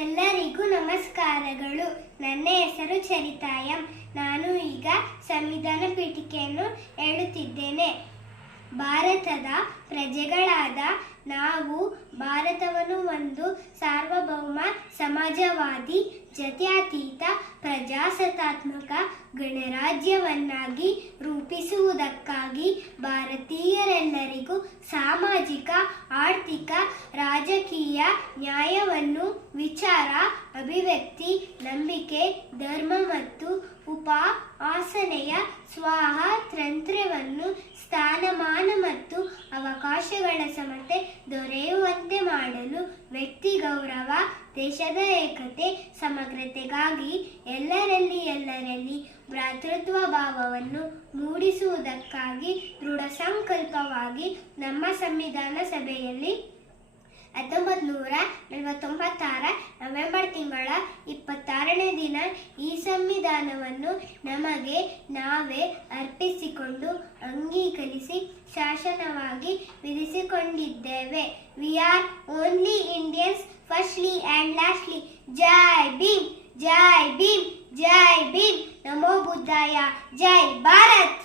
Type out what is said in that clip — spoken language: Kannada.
ಎಲ್ಲರಿಗೂ ನಮಸ್ಕಾರಗಳು. ನನ್ನ ಹೆಸರು ಚರಿತಾ ಎಂ. ನಾನು ಈಗ ಸಂವಿಧಾನ ಪೀಠಿಕೆಯನ್ನು ಹೇಳುತ್ತಿದ್ದೇನೆ. ಭಾರತದ ಪ್ರಜೆಗಳಾದ ನಾವು ಭಾರತವನ್ನು ಒಂದು ಸಾರ್ವಭೌಮ ಸಮಾಜವಾದಿ ಜಾತ್ಯತೀತ ಪ್ರಜಾಸತ್ತಾತ್ಮಕ ಗಣರಾಜ್ಯವನ್ನಾಗಿ ರೂಪಿಸುವುದಕ್ಕಾಗಿ ಭಾರತೀಯರೆಲ್ಲರಿಗೂ ಸಾಮಾಜಿಕ, ಆರ್ಥಿಕ, ರಾಜಕೀಯ ನ್ಯಾಯವನ್ನು ವಿಚಾರ, ಅಭಿವ್ಯಕ್ತಿ, ನಂಬಿಕೆ, ಧರ್ಮ ಮತ್ತು ಉಪಾಸನೆಯ ಸ್ವಾತಂತ್ರ್ಯವನ್ನು ಸ್ಥಾನಮಾನ ಮತ್ತು ಅವಕಾಶಗಳ ಸಮತೆ ದೊರೆಯುವಂತೆ ಮಾಡಲು ವ್ಯಕ್ತಿ ಗೌರವ, ದೇಶದ ಏಕತೆ, ಸಮಗ್ರತೆಗಾಗಿ ಎಲ್ಲರಲ್ಲಿ ಭ್ರಾತೃತ್ವ ಭಾವವನ್ನು ಮೂಡಿಸುವುದಕ್ಕಾಗಿ ದೃಢ ಸಂಕಲ್ಪವಾಗಿ ನಮ್ಮ ಸಂವಿಧಾನ ಸಭೆಯಲ್ಲಿ 1949 ನವೆಂಬರ್ ತಿಂಗಳ 26ನೇ ದಿನ ಈ ಸಂವಿಧಾನವನ್ನು ನಮಗೆ ನಾವೇ ಅರ್ಪಿಸಿಕೊಂಡು ಅಂಗೀಕರಿಸಿ ಶಾಸನವಾಗಿ ವಿಧಿಸಿಕೊಂಡಿದ್ದೇವೆ. We are only Indians firstly and lastly. Jai Bhim, Jai Bhim, Jai Bhim. ನಮೋ ಬುದ್ಧಾಯ. ಜೈ ಭಾರತ್.